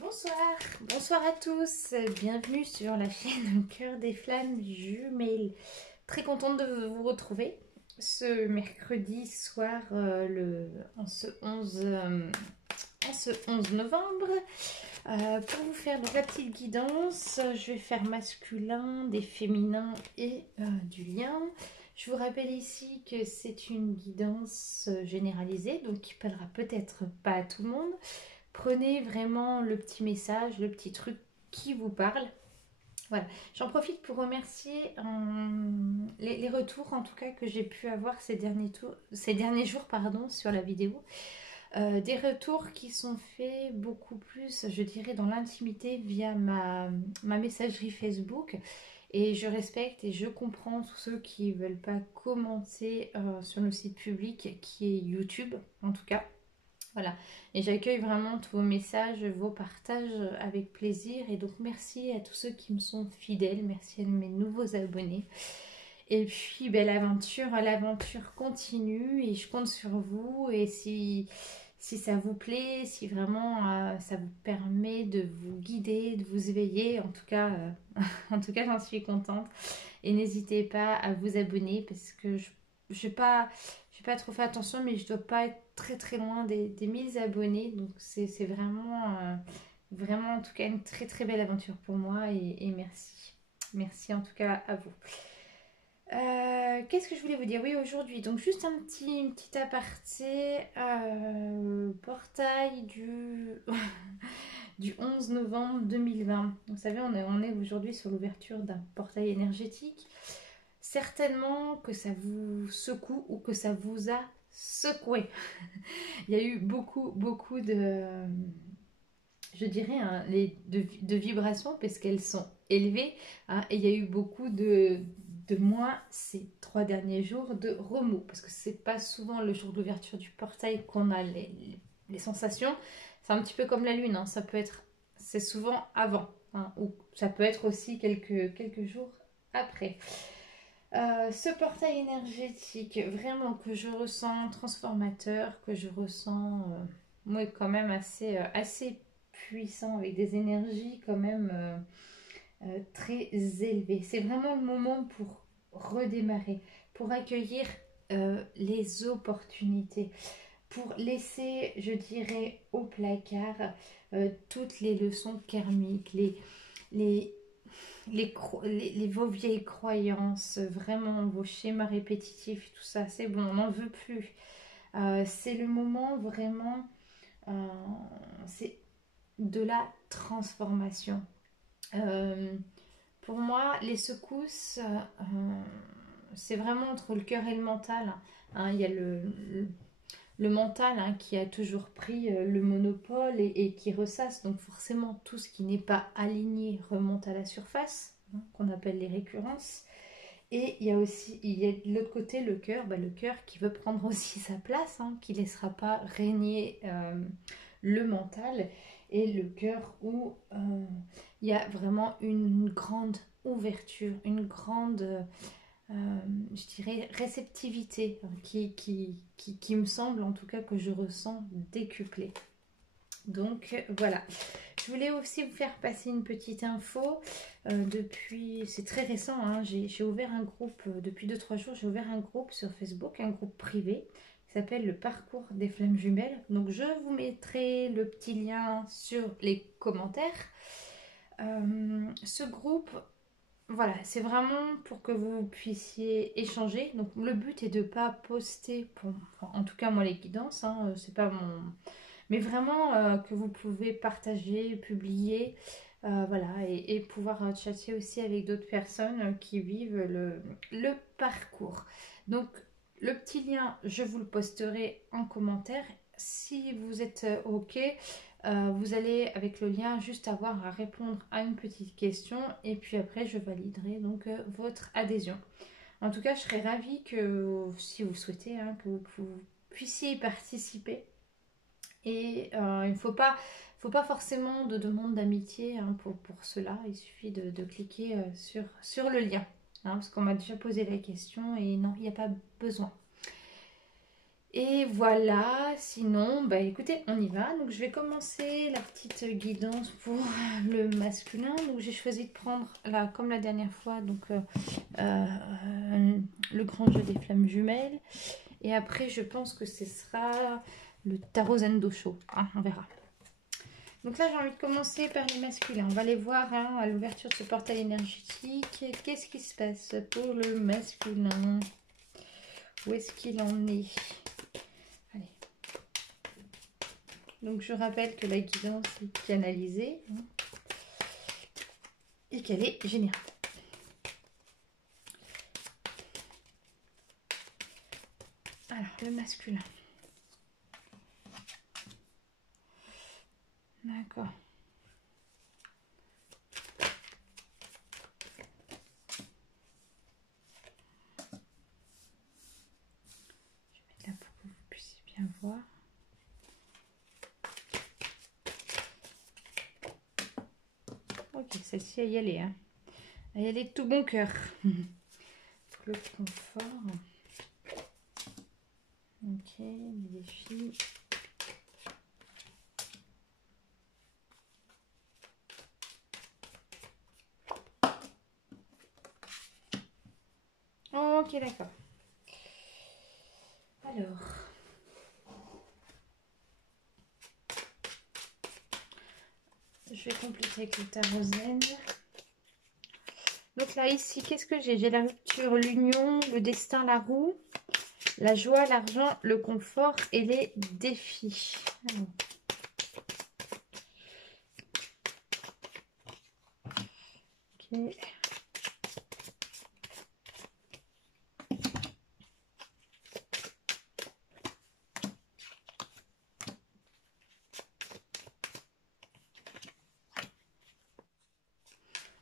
Bonsoir, bonsoir à tous, bienvenue sur la chaîne Cœur des Flammes Jumelles. Très contente de vous retrouver ce mercredi soir, en ce 11 novembre, pour vous faire donc la petite guidance. Je vais faire masculin, des féminins et du lien. Je vous rappelle ici que c'est une guidance généralisée, donc qui parlera peut-être pas à tout le monde. Prenez vraiment le petit message, le petit truc qui vous parle. Voilà, j'en profite pour remercier les retours en tout cas que j'ai pu avoir ces derniers jours sur la vidéo. Des retours qui sont faits beaucoup plus, je dirais, dans l'intimité via ma messagerie Facebook. Et je respecte et je comprends tous ceux qui ne veulent pas commenter sur le site public qui est YouTube en tout cas. Voilà, et j'accueille vraiment tous vos messages, vos partages avec plaisir. Et donc merci à tous ceux qui me sont fidèles, merci à mes nouveaux abonnés. Et puis ben, l'aventure continue et je compte sur vous. Et si ça vous plaît, si vraiment ça vous permet de vous guider, de vous éveiller, en tout cas j'en suis contente. Et n'hésitez pas à vous abonner parce que je n'ai pas trop fait attention, mais je dois pas être très très loin des 1000 abonnés. Donc c'est vraiment, vraiment en tout cas une très très belle aventure pour moi et merci. Merci en tout cas à vous. Qu'est-ce que je voulais vous dire? Oui, aujourd'hui, donc juste une petite aparté, portail du 11 novembre 2020. Vous savez, on est aujourd'hui sur l'ouverture d'un portail énergétique. Certainement que ça vous secoue ou que ça vous a secoué. Il y a eu beaucoup je dirais, hein, de vibrations parce qu'elles sont élevées. Hein, et il y a eu beaucoup de moins ces 3 derniers jours de remous. Parce que c'est pas souvent le jour d'ouverture du portail qu'on a les sensations. C'est un petit peu comme la lune. Hein, c'est souvent avant. Hein, ou ça peut être aussi quelques jours après. Ce portail énergétique, vraiment que je ressens transformateur, que je ressens, moi, quand même assez puissant, avec des énergies quand même très élevées. C'est vraiment le moment pour redémarrer, pour accueillir les opportunités, pour laisser, je dirais, au placard toutes les leçons karmiques, les, vos vieilles croyances, vraiment vos schémas répétitifs, tout ça, c'est bon, on n'en veut plus. C'est le moment vraiment, euh, c'est de la transformation. Euh, pour moi, les secousses, c'est vraiment entre le cœur et le mental. Hein, il y a le mental hein, qui a toujours pris le monopole et qui ressasse. Donc forcément, tout ce qui n'est pas aligné remonte à la surface, hein, qu'on appelle les récurrences. Et il y a de l'autre côté le cœur qui veut prendre aussi sa place, hein, qui ne laissera pas régner le mental. Et le cœur où il y a vraiment une grande ouverture, une grande je dirais, réceptivité hein, qui me semble en tout cas que je ressens décuplée. Donc voilà, je voulais aussi vous faire passer une petite info. C'est très récent, hein, j'ai ouvert un groupe, depuis 2-3 jours, j'ai ouvert un groupe sur Facebook, un groupe privé qui s'appelle le parcours des flammes jumelles. Donc je vous mettrai le petit lien sur les commentaires. Ce groupe, voilà, c'est vraiment pour que vous puissiez échanger. Donc le but est de ne pas poster, en tout cas moi les guidances, hein, c'est pas mon... Mais vraiment que vous pouvez partager, publier, voilà, et pouvoir chatter aussi avec d'autres personnes qui vivent le parcours. Donc le petit lien, je vous le posterai en commentaire. Si vous êtes OK, vous allez avec le lien juste avoir à répondre à une petite question et puis après je validerai donc votre adhésion. En tout cas, je serais ravie que, si vous le souhaitez, hein, que vous puissiez y participer. Et il ne faut pas forcément de demande d'amitié hein, pour cela. Il suffit de cliquer sur le lien. Hein, parce qu'on m'a déjà posé la question et non, il n'y a pas besoin. Et voilà, sinon, bah écoutez, on y va. Donc je vais commencer la petite guidance pour le masculin. Donc j'ai choisi de prendre, là, comme la dernière fois, donc le grand jeu des flammes jumelles. Et après, je pense que ce sera le tarot Zendosho. Hein, on verra. Donc là, j'ai envie de commencer par les masculins. On va les voir hein, à l'ouverture de ce portail énergétique. Qu'est-ce qui se passe pour le masculin? Où est-ce qu'il en est? Allez. Donc je rappelle que la guidance est canalisée hein, et qu'elle est générale. Alors, le masculin. D'accord. Je vais mettre là pour que vous puissiez bien voir. Ok, celle-ci, elle y allait. Hein. Elle y allait de tout bon cœur. Le confort. Ok, les défis. Ok, d'accord. Alors, je vais compléter avec le tarot zen. Donc là, ici, qu'est-ce que j'ai? J'ai la rupture, l'union, le destin, la roue, la joie, l'argent, le confort et les défis. Alors. Ok.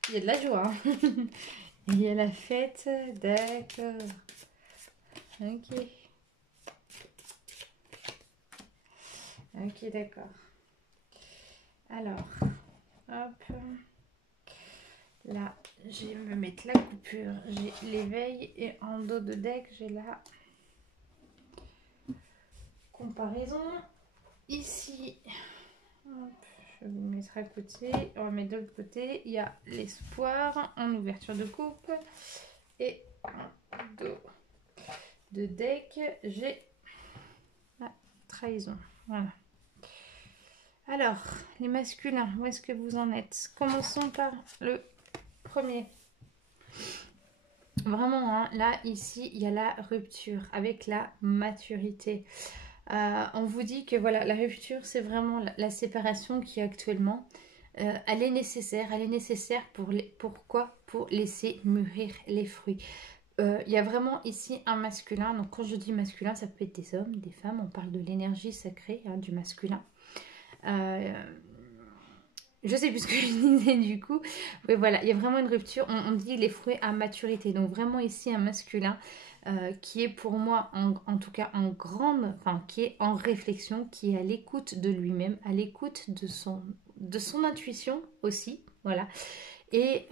Il y a de la joie. Hein. Il y a la fête. D'accord. Ok. Ok, d'accord. Alors, hop. Là, je vais me mettre la coupure. J'ai l'éveil et en dos de deck, j'ai la comparaison. Ici, hop, je vais vous mettre à côté. On va mettre de l'autre côté. Il y a l'espoir en ouverture de coupe. Et en dos de deck, j'ai la trahison. Voilà. Alors, les masculins, où est-ce que vous en êtes? Commençons par le premier. Vraiment, hein, là, ici, il y a la rupture avec la maturité. On vous dit que voilà, la rupture, c'est vraiment la séparation qui est actuellement. Elle est nécessaire. Elle est nécessaire pourquoi? Pour laisser mûrir les fruits. Il y a vraiment ici un masculin. Donc quand je dis masculin, ça peut être des hommes, des femmes. On parle de l'énergie sacrée hein, du masculin. Je sais plus ce que je disais du coup. Oui, voilà, il y a vraiment une rupture. On dit les fruits à maturité. Donc vraiment ici un masculin qui est pour moi, en tout cas en grande, enfin qui est en réflexion, qui est à l'écoute de lui-même, à l'écoute de son intuition aussi. Voilà. Et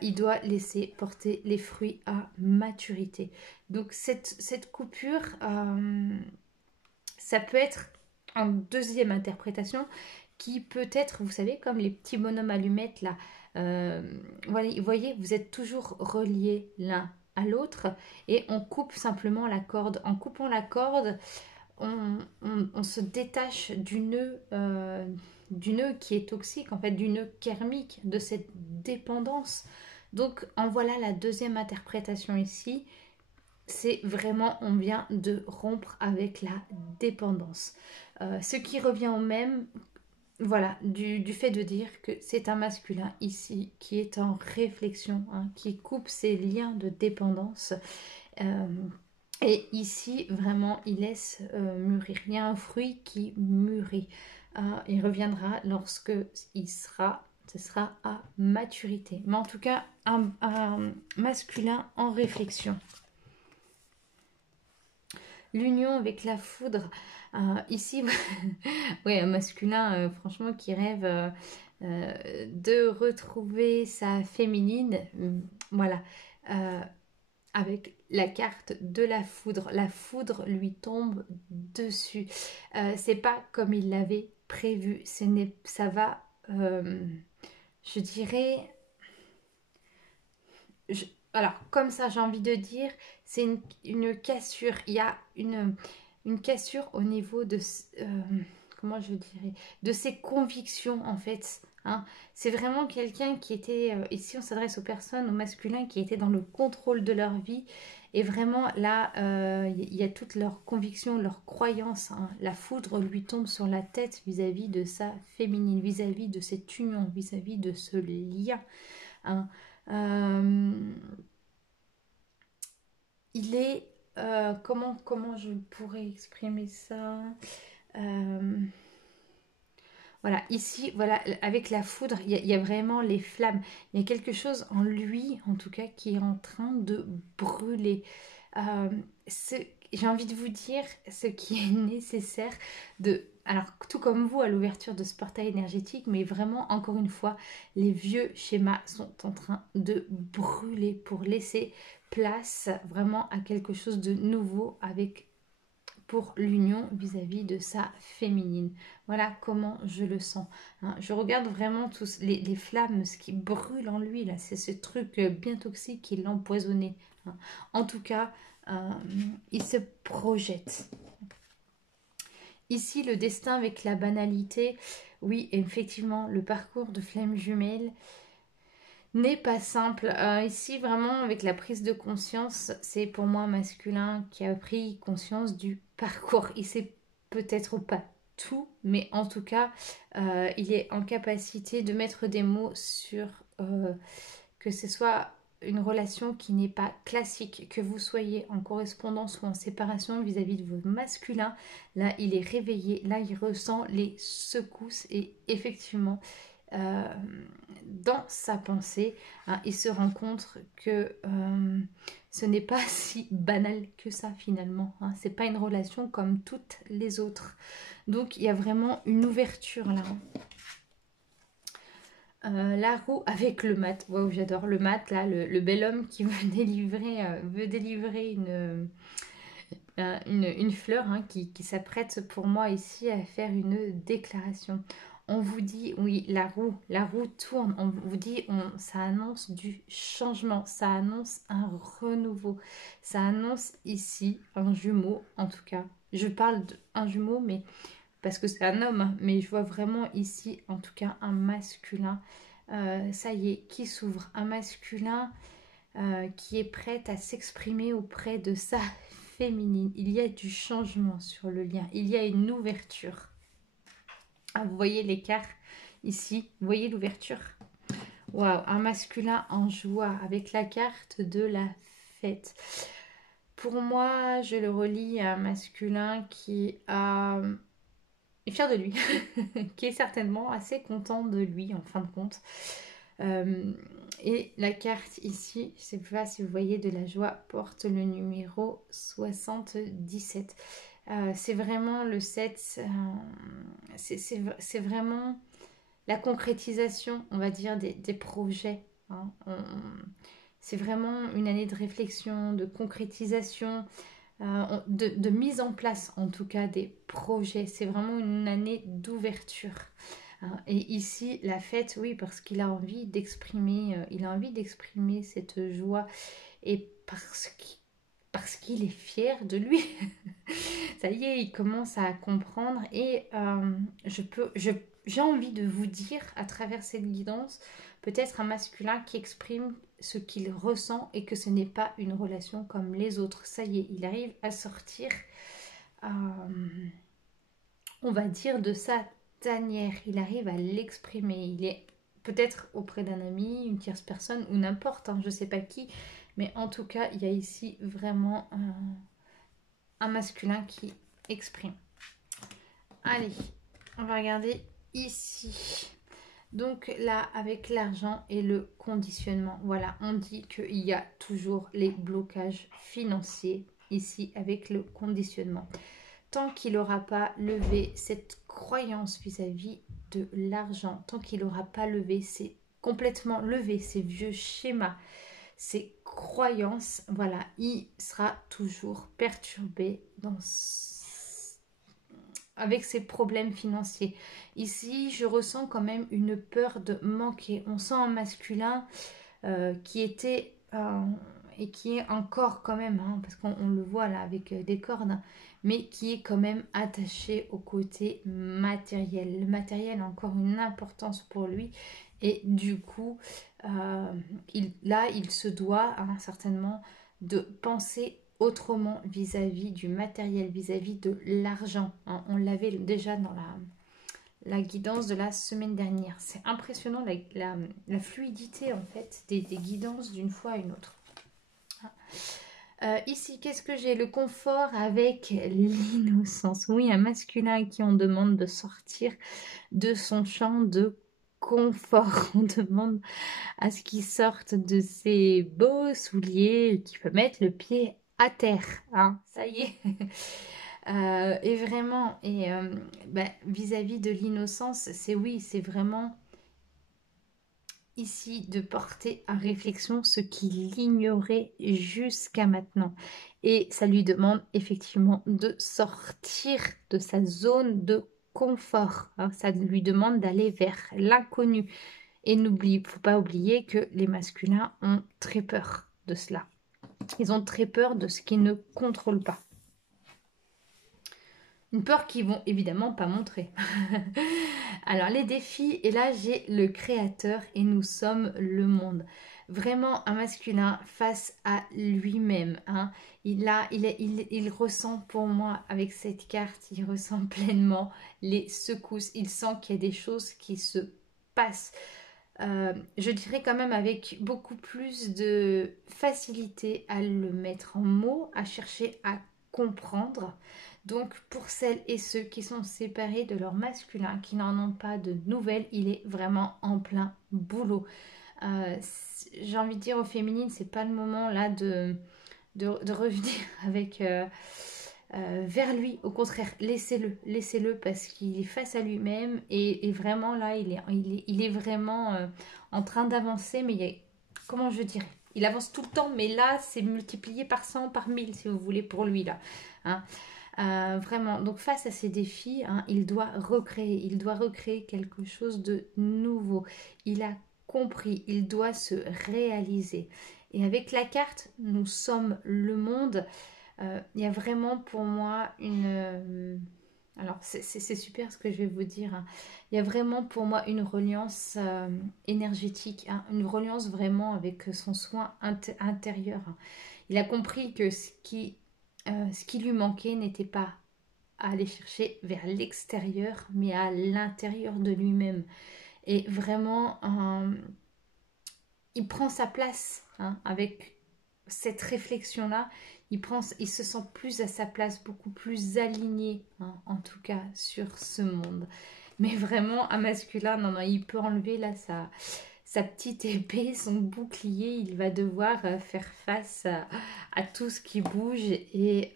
il doit laisser porter les fruits à maturité. Donc cette coupure, ça peut être en deuxième interprétation qui peut être, vous savez, comme les petits bonhommes allumettes là. Vous voyez, vous êtes toujours reliés l'un à l'autre et on coupe simplement la corde. En coupant la corde, on se détache du nœud qui est toxique, en fait, du nœud karmique, de cette dépendance. Donc, en voilà la deuxième interprétation ici. C'est vraiment, on vient de rompre avec la dépendance. Ce qui revient au même, voilà, du fait de dire que c'est un masculin ici qui est en réflexion, hein, qui coupe ses liens de dépendance. Et ici, vraiment, il laisse mûrir. Il y a un fruit qui mûrit. Il reviendra lorsque ce sera à maturité. Mais en tout cas, un masculin en réflexion. L'union avec la foudre. Ici, ouais, un masculin, franchement, qui rêve de retrouver sa féminine. Voilà. avec la carte de la foudre. La foudre lui tombe dessus. C'est pas comme il l'avait prévu. Ça va, je dirais, alors comme ça j'ai envie de dire, c'est une cassure. Il y a une cassure au niveau de, comment je dirais, de ses convictions en fait. Hein. C'est vraiment quelqu'un qui était, ici on s'adresse aux personnes, aux masculins qui étaient dans le contrôle de leur vie. Et vraiment là, il y a toutes leurs convictions, leurs croyances. Hein. La foudre lui tombe sur la tête vis-à-vis de sa féminine, vis-à-vis de cette union, vis-à-vis de ce lien. Hein. Euh, il est... comment je pourrais exprimer ça. Euh, Voilà, ici, voilà, avec la foudre, il y a vraiment les flammes. Il y a quelque chose en lui, en tout cas, qui est en train de brûler. Euh, j'ai envie de vous dire ce qui est nécessaire de... Alors, tout comme vous, à l'ouverture de ce portail énergétique, mais vraiment, encore une fois, les vieux schémas sont en train de brûler pour laisser place vraiment à quelque chose de nouveau avec pour l'union vis-à-vis de sa féminine. Voilà comment je le sens. Hein. Je regarde vraiment tous les flammes, ce qui brûle en lui, là, c'est ce truc bien toxique qui l'a empoisonné. Hein. En tout cas, il se projette. Ici, le destin avec la banalité, oui, effectivement, le parcours de flamme jumelle n'est pas simple. Ici, vraiment, avec la prise de conscience, c'est pour moi masculin qui a pris conscience du parcours. Il sait peut-être pas tout, mais en tout cas, il est en capacité de mettre des mots sur que ce soit une relation qui n'est pas classique, que vous soyez en correspondance ou en séparation vis-à-vis de vos masculins. Là, il est réveillé, là, il ressent les secousses et effectivement, euh, dans sa pensée, hein, il se rend compte que ce n'est pas si banal que ça finalement. Hein. C'est pas une relation comme toutes les autres. Donc il y a vraiment une ouverture là. La roue avec le mat. Waouh, j'adore le mat là, le bel homme qui veut délivrer une fleur hein, qui s'apprête pour moi ici à faire une déclaration. On vous dit, oui, la roue tourne, on vous dit, ça annonce du changement, ça annonce un renouveau, ça annonce ici un jumeau, en tout cas. Je parle d'un jumeau, mais parce que c'est un homme, hein, mais je vois vraiment ici, en tout cas, un masculin, ça y est, qui s'ouvre, un masculin qui est prête à s'exprimer auprès de sa féminine. Il y a du changement sur le lien, il y a une ouverture. Ah, vous voyez l'écart ici, vous voyez l'ouverture. Waouh, un masculin en joie avec la carte de la fête. Pour moi, je le relie à un masculin qui est fier de lui, qui est certainement assez content de lui en fin de compte. Et la carte ici, je ne sais pas si vous voyez, de la joie porte le numéro 77. C'est vraiment le 7, c'est vraiment la concrétisation, on va dire, des projets. Hein. C'est vraiment une année de réflexion, de concrétisation, de mise en place en tout cas des projets. C'est vraiment une année d'ouverture. Et ici, la fête, oui, parce qu'il a envie d'exprimer, cette joie et parce qu'il est fier de lui. Ça y est, il commence à comprendre et j'ai envie de vous dire à travers cette guidance, peut-être un masculin qui exprime ce qu'il ressent et que ce n'est pas une relation comme les autres. Ça y est, il arrive à sortir, on va dire, de sa tanière. Il arrive à l'exprimer. Il est peut-être auprès d'un ami, une tierce personne ou n'importe, hein, je ne sais pas qui. Mais en tout cas, il y a ici vraiment un masculin qui exprime. Allez, on va regarder ici. Donc là, avec l'argent et le conditionnement, voilà, on dit qu'il y a toujours les blocages financiers ici avec le conditionnement. Tant qu'il n'aura pas levé cette croyance vis-à-vis de l'argent, tant qu'il n'aura pas levé, complètement levé ces vieux schémas, ses croyances, voilà, il sera toujours perturbé avec ses problèmes financiers. Ici, je ressens quand même une peur de manquer. On sent un masculin qui était et qui est encore quand même, hein, parce qu'on le voit là avec des cordes, hein, mais qui est quand même attaché au côté matériel. Le matériel a encore une importance pour lui et du coup, il se doit hein, certainement de penser autrement vis-à-vis du matériel, vis-à-vis de l'argent. Hein. On l'avait déjà dans la guidance de la semaine dernière. C'est impressionnant la fluidité en fait des guidances d'une fois à une autre. Ici, qu'est-ce que j'ai? Le confort avec l'innocence. Oui, un masculin à qui on demande de sortir de son champ de confort. On demande à ce qu'il sorte de ses beaux souliers, qu'il peut mettre le pied à terre. Hein, ça y est. Et vraiment, vis-à-vis de l'innocence, c'est vraiment ici de porter à réflexion ce qu'il ignorait jusqu'à maintenant. Et ça lui demande effectivement de sortir de sa zone de confort. Hein. Ça lui demande d'aller vers l'inconnu. Et faut pas oublier que les masculins ont très peur de cela. Ils ont très peur de ce qu'ils ne contrôlent pas. Une peur qu'ils vont évidemment pas montrer. Alors les défis, et là j'ai le créateur et nous sommes le monde. Vraiment un masculin face à lui-même. Hein. Il ressent pour moi avec cette carte, il ressent pleinement les secousses. Il sent qu'il y a des choses qui se passent. Je dirais quand même avec beaucoup plus de facilité à le mettre en mots, à chercher à comprendre. Donc pour celles et ceux qui sont séparés de leur masculin, qui n'en ont pas de nouvelles, il est vraiment en plein boulot. J'ai envie de dire au féminine, c'est pas le moment là de revenir avec vers lui. Au contraire, laissez-le parce qu'il est face à lui-même et vraiment là, il est vraiment en train d'avancer, mais comment je dirais, il avance tout le temps, mais là, c'est multiplié par 100, par 1000, si vous voulez, pour lui là. Hein. Vraiment, donc face à ces défis, hein, il doit recréer quelque chose de nouveau. Il a compris, il doit se réaliser. Et avec la carte, nous sommes le monde. Il y a vraiment pour moi alors c'est super ce que je vais vous dire. Hein. Il y a vraiment pour moi une reliance énergétique, hein, une reliance vraiment avec son soin intérieur. Hein. Il a compris que ce qui lui manquait n'était pas à aller chercher vers l'extérieur, mais à l'intérieur de lui-même. Et vraiment, il prend sa place hein, avec cette réflexion-là. Il se sent plus à sa place, beaucoup plus aligné, hein, en tout cas, sur ce monde. Mais vraiment, un masculin, non, il peut enlever là sa petite épée, son bouclier, il va devoir faire face à tout ce qui bouge, mais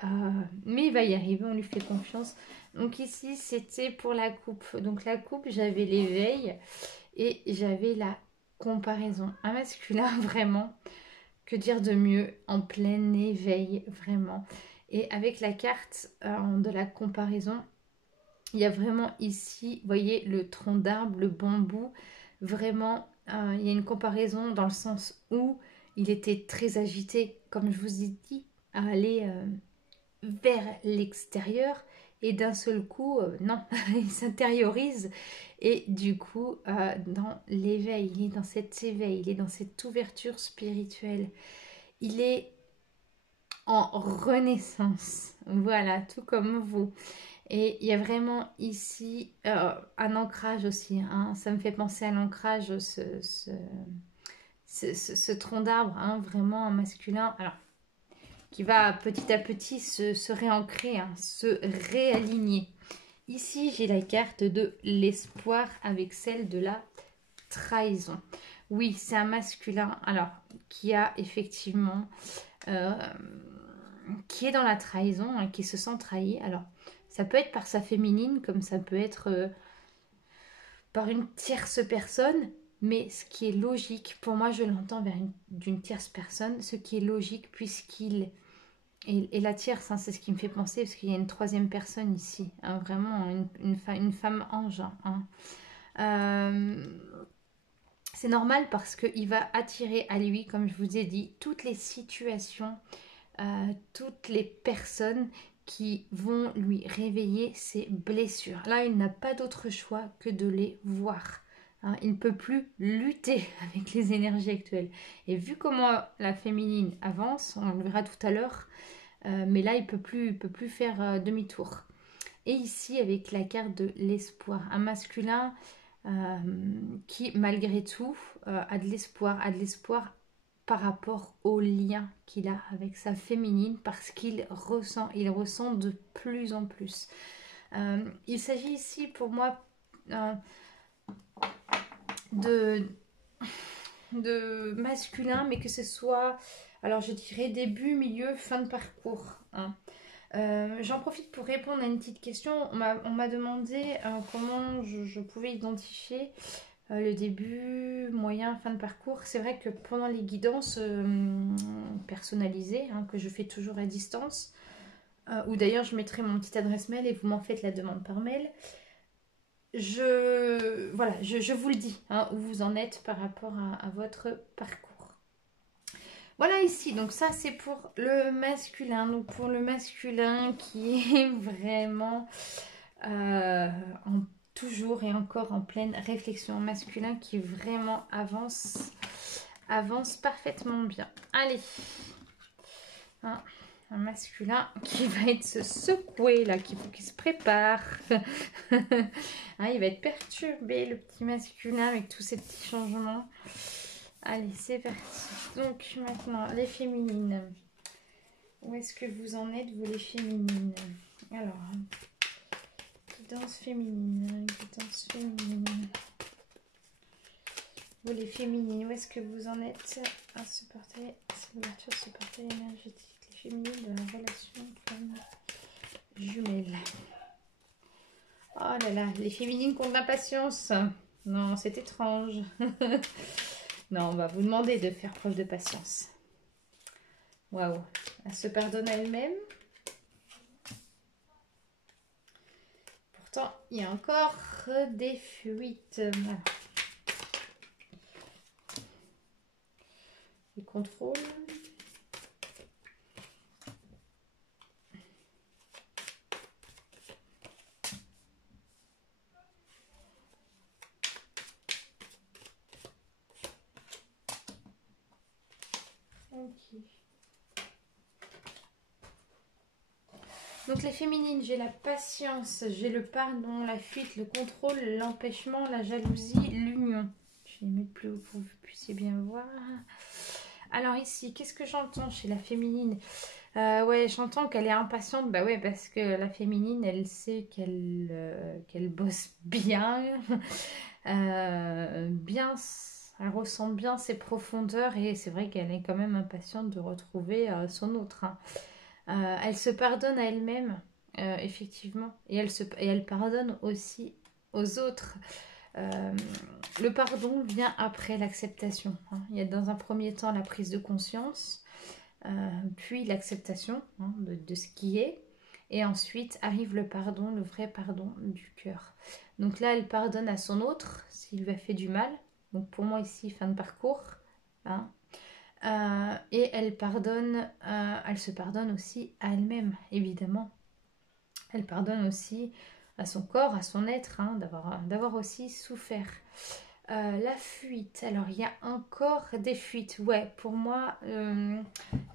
il va y arriver, on lui fait confiance. Donc ici, c'était pour la coupe. Donc la coupe, j'avais l'éveil et j'avais la comparaison. Un masculin, vraiment, que dire de mieux, en plein éveil, vraiment. Et avec la carte de la comparaison, il y a vraiment ici, vous voyez, le tronc d'arbre, le bambou, vraiment, il y a une comparaison dans le sens où il était très agité, comme je vous ai dit, à aller vers l'extérieur et d'un seul coup, non, il s'intériorise et du coup, dans l'éveil, il est dans cet éveil, il est dans cette ouverture spirituelle, il est en renaissance, voilà, tout comme vous. Et il y a vraiment ici un ancrage aussi, hein. Ça me fait penser à l'ancrage, ce tronc d'arbre, hein, vraiment un masculin, alors qui va petit à petit se réancrer, hein, se réaligner. Ici, j'ai la carte de l'espoir avec celle de la trahison. Oui, c'est un masculin, alors, qui a effectivement, qui est dans la trahison, hein, qui se sent trahi. Alors, ça peut être par sa féminine, comme ça peut être par une tierce personne. mais ce qui est logique, pour moi je l'entends vers d'une tierce personne, ce qui est logique puisqu'il... Et la tierce, hein, c'est ce qui me fait penser, parce qu'il y a une troisième personne ici, hein, vraiment une femme ange. Hein. C'est normal parce qu'il va attirer à lui, comme je vous ai dit, toutes les situations, toutes les personnes qui vont lui réveiller ses blessures. Là, il n'a pas d'autre choix que de les voir. Hein, il ne peut plus lutter avec les énergies actuelles. Et vu comment la féminine avance, on le verra tout à l'heure, mais là, il peut plus faire demi-tour. Et ici, avec la carte de l'espoir, un masculin qui, malgré tout, a de l'espoir par rapport au lien qu'il a avec sa féminine, parce qu'il ressent de plus en plus. Il s'agit ici, pour moi, de masculin, mais que ce soit, alors je dirais début, milieu, fin de parcours. Hein. J'en profite pour répondre à une petite question. On m'a demandé comment je pouvais identifier le début, moyen, fin de parcours. C'est vrai que pendant les guidances personnalisées, hein, que je fais toujours à distance, ou d'ailleurs je mettrai mon petite adresse mail et vous m'en faites la demande par mail, je vous le dis, hein, où vous en êtes par rapport à votre parcours. Voilà ici, donc ça c'est pour le masculin. Donc pour le masculin qui est vraiment toujours et encore en pleine réflexion, masculin qui vraiment avance parfaitement bien. Allez, hein, un masculin qui va être secoué là, qu'il faut qu'il se prépare. Hein, il va être perturbé, le petit masculin, avec tous ces petits changements. Allez, c'est parti. Donc maintenant, les féminines. Où est-ce que vous en êtes, vous les féminines? Alors, guidance féminine, guidance féminine. Vous les féminines, où est-ce que vous en êtes à ce portail, cette ouverture, ce portail énergétique? Les féminines de la relation femme jumelle. Oh là là, les féminines qui ont de l'impatience. Non, c'est étrange. Non, on va vous demander de faire preuve de patience. Waouh, elle se pardonne à elle-même. Pourtant, il y a encore des fuites. Voilà. Les contrôles. Ok. Donc les féminines, j'ai la patience, j'ai le pardon, la fuite, le contrôle, l'empêchement, la jalousie, l'union. Je vais les mettre plus haut pour que vous puissiez bien voir. Alors ici, qu'est-ce que j'entends chez la féminine? Ouais, j'entends qu'elle est impatiente. Bah ouais, parce que la féminine, elle sait qu'elle bosse bien. Bien, elle ressent bien ses profondeurs. Et c'est vrai qu'elle est quand même impatiente de retrouver son autre. Hein. Elle se pardonne à elle-même, effectivement. Et elle pardonne aussi aux autres. Le pardon vient après l'acceptation. Hein. Il y a dans un premier temps la prise de conscience, puis l'acceptation hein, de ce qui est, et ensuite arrive le pardon, le vrai pardon du cœur. Donc là, elle pardonne à son autre s'il lui a fait du mal. Donc pour moi ici, fin de parcours. Hein. Et elle se pardonne aussi à elle-même, évidemment. Elle pardonne aussi à son corps, à son être, hein, d'avoir aussi souffert. La fuite, alors il y a encore des fuites. Ouais, pour moi,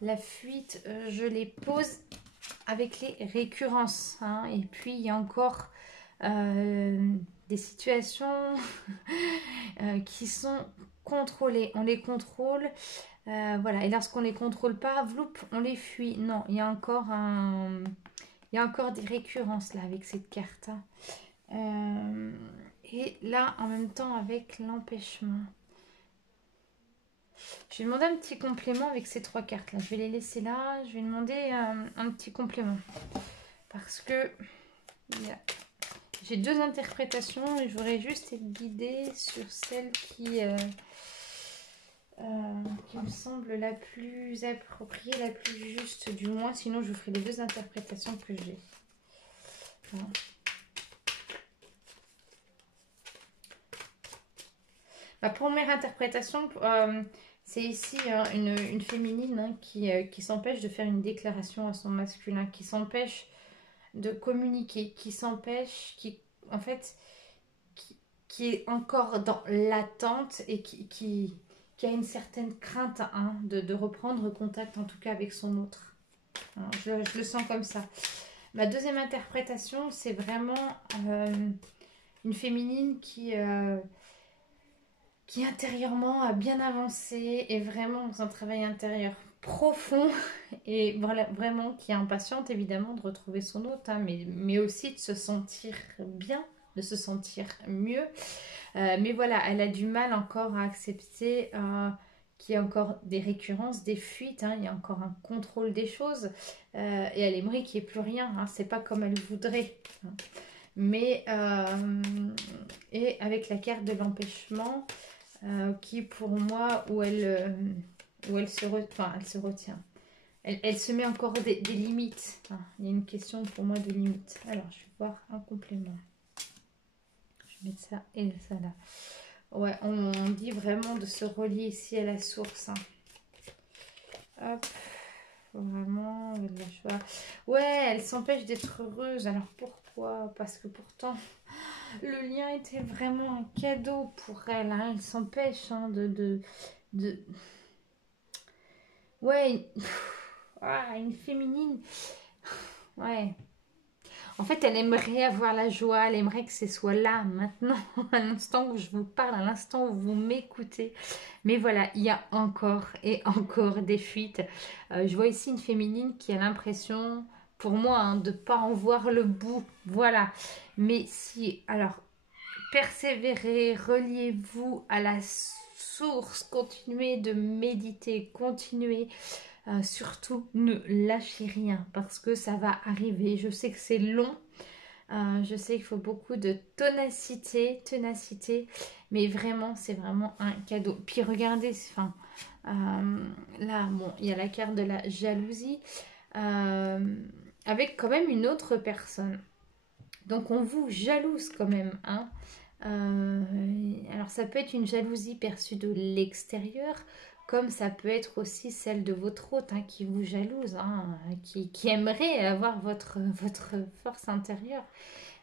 la fuite, je les pose avec les récurrences. Hein, et puis il y a encore des situations qui sont contrôlées. On les contrôle. Voilà, et lorsqu'on les contrôle pas, vloup, on les fuit. Non, il y a encore des récurrences là avec cette carte. Hein. Et là, en même temps, avec l'empêchement. Je vais demander un petit complément avec ces trois cartes là. Je vais les laisser là. Je vais demander un petit complément. Parce que J'ai deux interprétations et je voudrais juste être guidée sur celle qui me semble la plus appropriée, la plus juste du moins. Sinon, je vous ferai les deux interprétations que j'ai. Voilà. Ma première interprétation, c'est ici une féminine qui s'empêche de faire une déclaration à son masculin, qui s'empêche de communiquer, qui s'empêche, en fait, qui est encore dans l'attente et qui a une certaine crainte de reprendre contact, en tout cas avec son autre. Alors, je le sens comme ça. Ma deuxième interprétation, c'est vraiment une féminine qui intérieurement a bien avancé et vraiment dans un travail intérieur profond et voilà, vraiment qui est impatiente évidemment de retrouver son hôte, mais aussi de se sentir bien, de se sentir mieux. Mais voilà, elle a du mal encore à accepter qu'il y a encore des récurrences, des fuites, il y a encore un contrôle des choses et elle aimerait qu'il n'y ait plus rien, c'est pas comme elle voudrait. Mais, et avec la carte de l'empêchement, qui pour moi, où elle se retient. Elle se met encore des limites. Il y a une question pour moi de limite. Alors, je vais voir un complément. Je vais mettre ça et ça là. Ouais, on dit vraiment de se relier ici à la source. Hop. Vraiment, la joie. Ouais, elle s'empêche d'être heureuse. Alors pourquoi? Parce que pourtant, le lien était vraiment un cadeau pour elle. Elle s'empêche de... Ouais, une féminine. Ouais. En fait, elle aimerait avoir la joie. Elle aimerait que ce soit là, maintenant, à l'instant où je vous parle, à l'instant où vous m'écoutez. Mais voilà, il y a encore et encore des fuites. Je vois ici une féminine qui a l'impression, pour moi, de ne pas en voir le bout. Voilà. Mais si, alors, persévérez, reliez-vous à la source, continuez de méditer, continuez. Surtout, ne lâchez rien parce que ça va arriver. Je sais que c'est long. Je sais qu'il faut beaucoup de ténacité, mais vraiment, c'est vraiment un cadeau. Puis regardez, enfin, là, bon, il y a la carte de la jalousie avec quand même une autre personne. Donc, on vous jalouse quand même, alors, ça peut être une jalousie perçue de l'extérieur, comme ça peut être aussi celle de votre hôte qui vous jalouse, qui aimerait avoir votre force intérieure.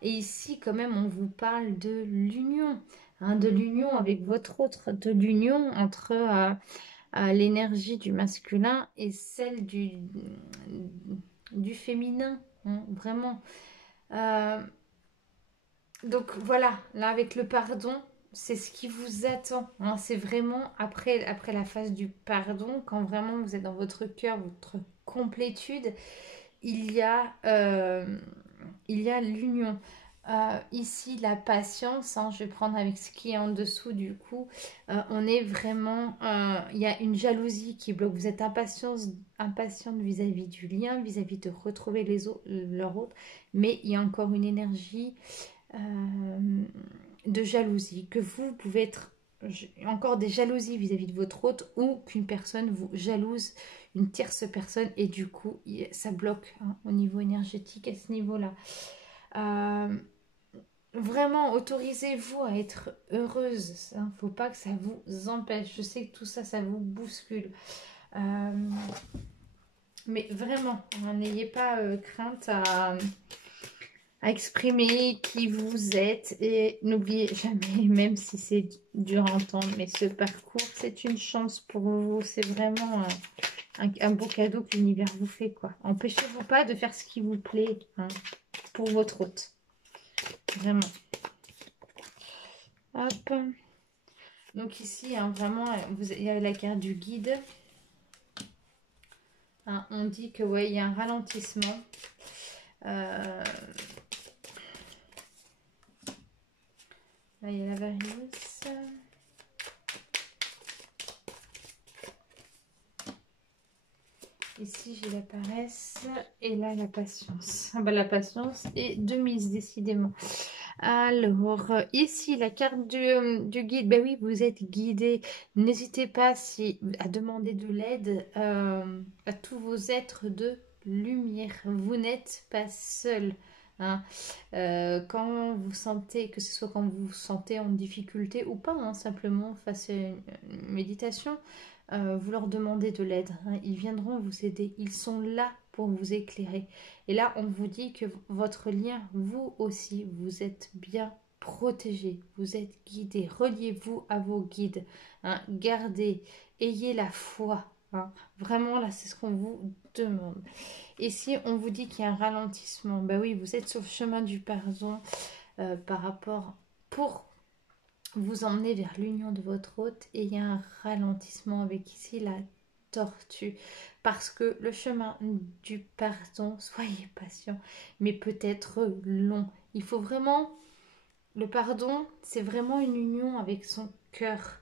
Et ici, quand même, on vous parle de l'union, de l'union avec votre autre, de l'union entre l'énergie du masculin et celle du féminin, vraiment. Donc voilà, là avec le pardon, c'est ce qui vous attend. C'est vraiment après la phase du pardon, quand vraiment vous êtes dans votre cœur, votre complétude, il y a l'union. Ici, la patience, je vais prendre avec ce qui est en dessous du coup. On est vraiment, il y a une jalousie qui bloque. Vous êtes impatiente vis-à-vis du lien, vis-à-vis de retrouver leur autre, mais il y a encore une énergie de jalousie, que vous pouvez être encore des jalousies vis-à-vis de votre hôte ou qu'une personne vous jalouse, une tierce personne, et du coup ça bloque au niveau énergétique à ce niveau-là. Vraiment, autorisez-vous à être heureuse. Faut pas que ça vous empêche. Je sais que tout ça, ça vous bouscule. Mais vraiment, n'ayez pas crainte à exprimer qui vous êtes et n'oubliez jamais, même si c'est dur à entendre, mais ce parcours, c'est une chance pour vous. C'est vraiment un beau cadeau que l'univers vous fait, quoi. Empêchez-vous pas de faire ce qui vous plaît pour votre hôte. Vraiment. Hop. Donc ici, vraiment, il y a la carte du guide. On dit que ouais, il y a un ralentissement. Là, il y a la variance. Ici, j'ai la paresse. Et là, la patience. La patience et de mise, décidément. Alors, ici, la carte du guide, ben oui, vous êtes guidé. N'hésitez pas à demander de l'aide à tous vos êtres de lumière. Vous n'êtes pas seul. Hein. Quand vous sentez, que ce soit quand vous vous sentez en difficulté ou pas, hein, simplement face à une méditation, vous leur demandez de l'aide. Hein. Ils viendront vous aider. Ils sont là pour vous éclairer. Et là, on vous dit que votre lien, vous aussi, vous êtes bien protégé, vous êtes guidé. Reliez-vous à vos guides. Hein. Gardez, ayez la foi. Hein. Vraiment, là, c'est ce qu'on vous demande. Et si on vous dit qu'il y a un ralentissement, ben oui, vous êtes sur le chemin du pardon par rapport pour vous emmener vers l'union de votre hôte, et il y a un ralentissement avec ici la tortue, parce que le chemin du pardon, soyez patient, mais peut-être long. Il faut vraiment, le pardon, c'est vraiment une union avec son cœur.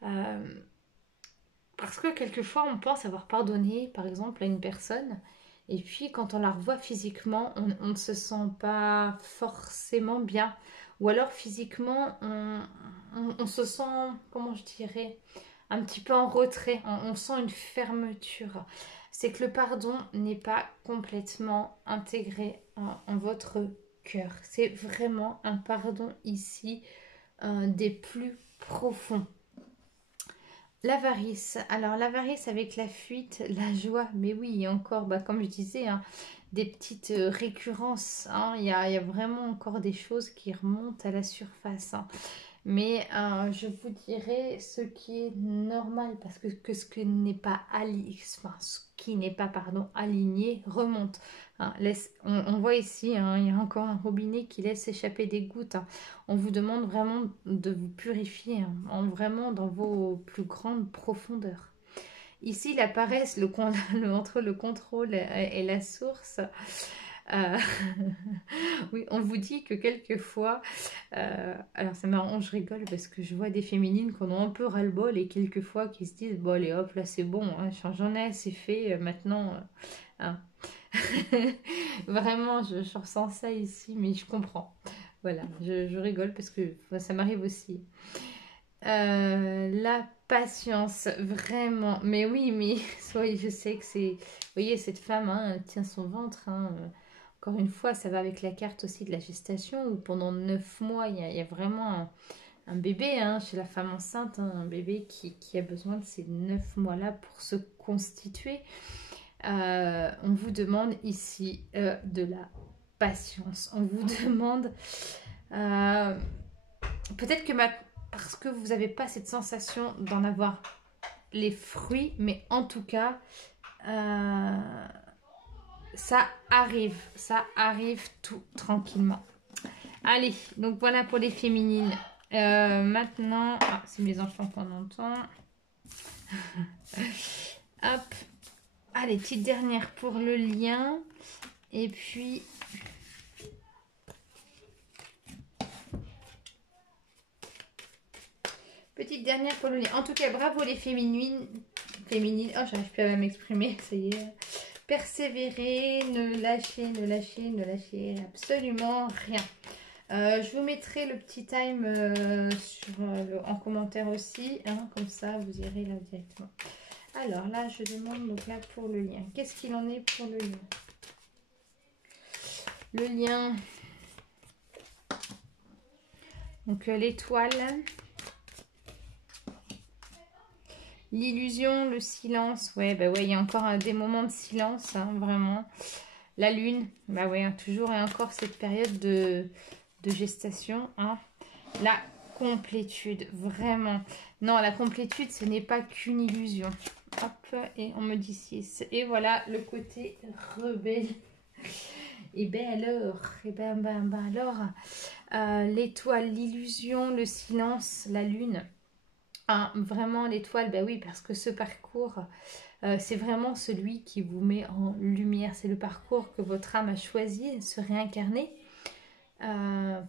Parce que quelquefois, on pense avoir pardonné, par exemple, à une personne, et puis quand on la revoit physiquement, on ne se sent pas forcément bien. Ou alors physiquement, on se sent, comment je dirais, un petit peu en retrait, on sent une fermeture. C'est que le pardon n'est pas complètement intégré en votre cœur. C'est vraiment un pardon ici, des plus profonds. L'avarice. Alors l'avarice avec la fuite, la joie, mais oui, il y a encore, bah, comme je disais, hein, des petites récurrences. Hein, il y a vraiment encore des choses qui remontent à la surface. Hein. Mais je vous dirais ce qui est normal, parce que ce qui n'est pas aligné, enfin, ce qui n'est pas, pardon, aligné remonte. Hein, on voit ici, hein, il y a encore un robinet qui laisse échapper des gouttes. Hein. On vous demande vraiment de vous purifier, hein, vraiment dans vos plus grandes profondeurs. Ici, la paresse, entre le contrôle et la source. Euh, oui, on vous dit que quelquefois, alors c'est marrant, je rigole parce que je vois des féminines qui en ont un peu ras-le-bol et quelquefois qui se disent, bon allez hop, là c'est bon, hein, j'en ai assez fait, maintenant. Hein. Vraiment, je ressens ça ici, mais je comprends. Voilà, je rigole parce que ça m'arrive aussi. La patience, vraiment. Mais oui, mais oui, je sais que c'est... Vous voyez, cette femme, hein, elle tient son ventre. Hein, encore une fois, ça va avec la carte aussi de la gestation, où pendant 9 mois, il y a vraiment un bébé hein, chez la femme enceinte, hein, un bébé qui a besoin de ces 9 mois-là pour se constituer. On vous demande ici de la patience. On vous demande... peut-être que parce que vous n'avez pas cette sensation d'en avoir les fruits, mais en tout cas, ça arrive tout tranquillement. Allez, donc voilà pour les féminines. Maintenant, c'est mes enfants qu'on entend. Hop, allez, petite dernière pour le lien. Et puis... Petite dernière pour le lien. En tout cas, bravo les féminines. Oh, j'arrive plus à m'exprimer, ça y est. Persévérer, ne lâchez absolument rien. Je vous mettrai le petit time en commentaire aussi. Hein, comme ça, vous irez là directement. Alors là, je demande donc là pour le lien. Qu'est-ce qu'il en est pour le lien? Le lien. Donc l'étoile. L'illusion, le silence, ouais, bah ouais, il y a encore des moments de silence, hein, vraiment. La lune, bah ouais, toujours et encore cette période de gestation, hein. La complétude, vraiment. Non, la complétude, ce n'est pas qu'une illusion. Hop, et on me dit 6. Et voilà, le côté rebelle. Et ben alors, l'étoile, l'illusion, le silence, la lune. Ah, vraiment l'étoile, bah oui, parce que ce parcours, c'est vraiment celui qui vous met en lumière. C'est le parcours que votre âme a choisi, se réincarner,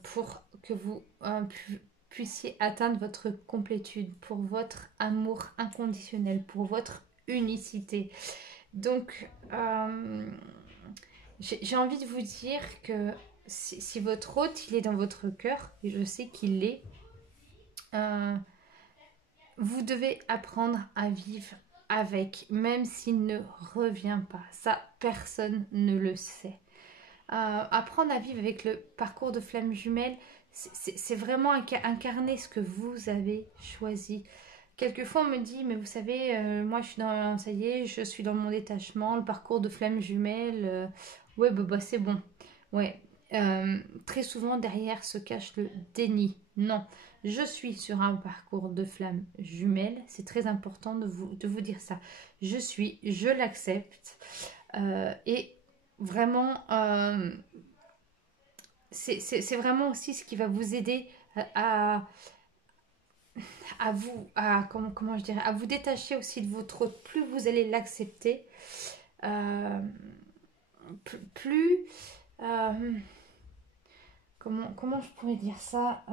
pour que vous puissiez atteindre votre complétude, pour votre amour inconditionnel, pour votre unicité. Donc, j'ai envie de vous dire que si votre hôte, il est dans votre cœur, et je sais qu'il l'est, vous devez apprendre à vivre avec, même s'il ne revient pas. Ça, personne ne le sait. Apprendre à vivre avec le parcours de flamme jumelle, c'est vraiment incarner ce que vous avez choisi. Quelquefois, on me dit, mais vous savez, moi, je suis dans, ça y est, je suis dans mon détachement, le parcours de flamme jumelle. Ouais, bah, c'est bon. Ouais. Très souvent, derrière se cache le déni. Non, je suis sur un parcours de flamme jumelle. C'est très important de vous dire ça. Je l'accepte. Et vraiment, c'est vraiment aussi ce qui va vous aider à vous, comment je dirais, à vous détacher aussi de votre hôte. Plus vous allez l'accepter, euh, plus, comment je pourrais dire ça,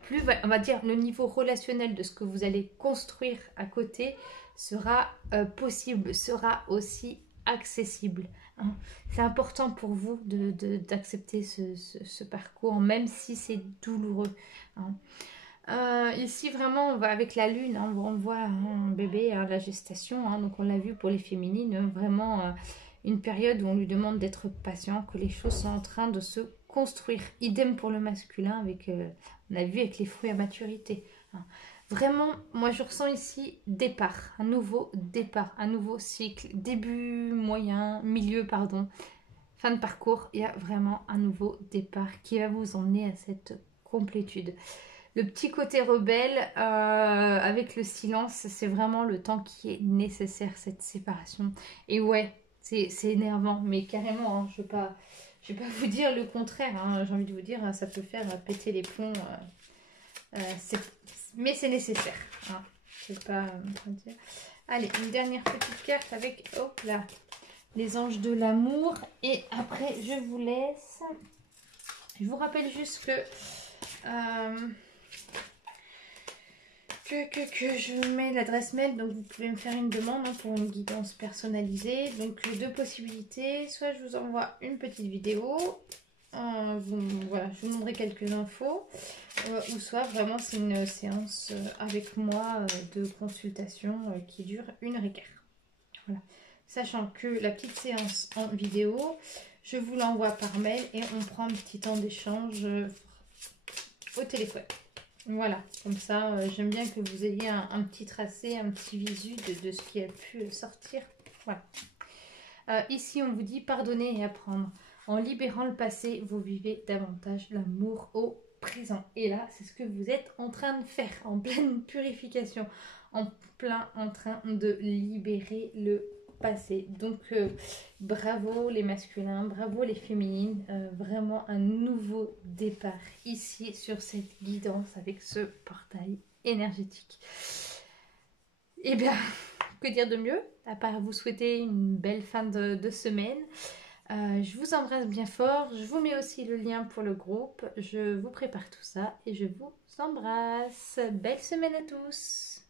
plus, on va dire, le niveau relationnel de ce que vous allez construire à côté sera possible, sera aussi accessible. Hein. C'est important pour vous d'accepter ce parcours, même si c'est douloureux. Hein. Ici, vraiment, on va avec la lune, hein, on voit un bébé à la gestation, hein, donc on l'a vu pour les féminines, vraiment une période où on lui demande d'être patient, que les choses sont en train de se construire. Idem pour le masculin, avec, on a vu avec les fruits à maturité. Hein. Vraiment, moi je ressens ici départ, un nouveau départ, un nouveau cycle, début, moyen, milieu, pardon, fin de parcours. Il y a vraiment un nouveau départ qui va vous emmener à cette complétude. Le petit côté rebelle avec le silence, c'est vraiment le temps qui est nécessaire, cette séparation. Et ouais, c'est énervant, mais carrément, hein, je vais pas vous dire le contraire. Hein, j'ai envie de vous dire, ça peut faire péter les plombs. Mais c'est nécessaire. Hein, je sais pas dire. Allez, une dernière petite carte avec, hop là, les anges de l'amour. Et après, je vous laisse. Je vous rappelle juste que... que je mets l'adresse mail, donc vous pouvez me faire une demande hein, pour une guidance personnalisée. Donc deux possibilités, soit je vous envoie une petite vidéo, voilà, je vous demanderai quelques infos, ou soit vraiment c'est une séance avec moi de consultation qui dure 1h15. Voilà. Sachant que la petite séance en vidéo, je vous l'envoie par mail et on prend un petit temps d'échange au téléphone. Voilà, comme ça, j'aime bien que vous ayez un petit tracé, un petit visu de ce qui a pu sortir. Voilà. Ici, on vous dit pardonner et apprendre. En libérant le passé, vous vivez davantage l'amour au présent. Et là, c'est ce que vous êtes en train de faire, en pleine purification, en train de libérer le passé. Donc, bravo les masculins, bravo les féminines. Vraiment un nouveau départ ici sur cette guidance avec ce portail énergétique. Eh bien, que dire de mieux à part vous souhaiter une belle fin de semaine. Je vous embrasse bien fort. Je vous mets aussi le lien pour le groupe. Je vous prépare tout ça et je vous embrasse. Belle semaine à tous.